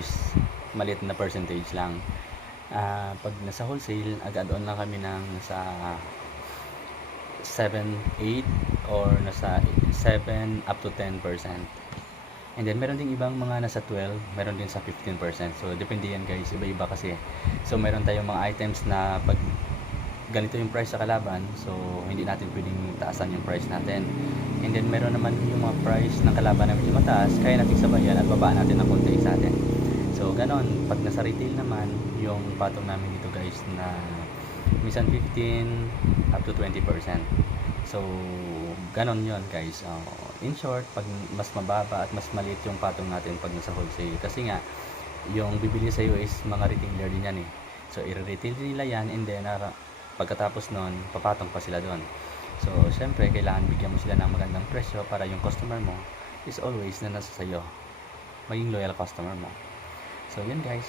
is maliit na percentage lang. Pag nasa wholesale, ag-add-on lang kami ng sa 7, 8 or nasa 7 up to 10%. And then meron ding ibang mga nasa 12, meron din sa 15%. So depende yan guys, iba-iba kasi. So meron tayong mga items na pag ganito yung price sa kalaban, so hindi natin pwedeng taasan yung price natin. And then meron naman yung mga price ng kalaban na medyo mataas, kaya natin sabayan at babaan natin ng konti sa atin. So ganon, pag nasa retail naman, yung patong namin dito guys na minsan 15 up to 20%. So ganon yon guys. In short, pag mas mababa at mas maliit yung patong natin pag nasa wholesale, kasi nga yung bibili sa iyo is mga retailer din yan eh. So i-retail nila yan, and then pagkatapos nun, papatong pa sila doon. So syempre kailangan bigyan mo sila ng magandang presyo para yung customer mo is always na nasa sayo, maging loyal customer mo. So yun guys.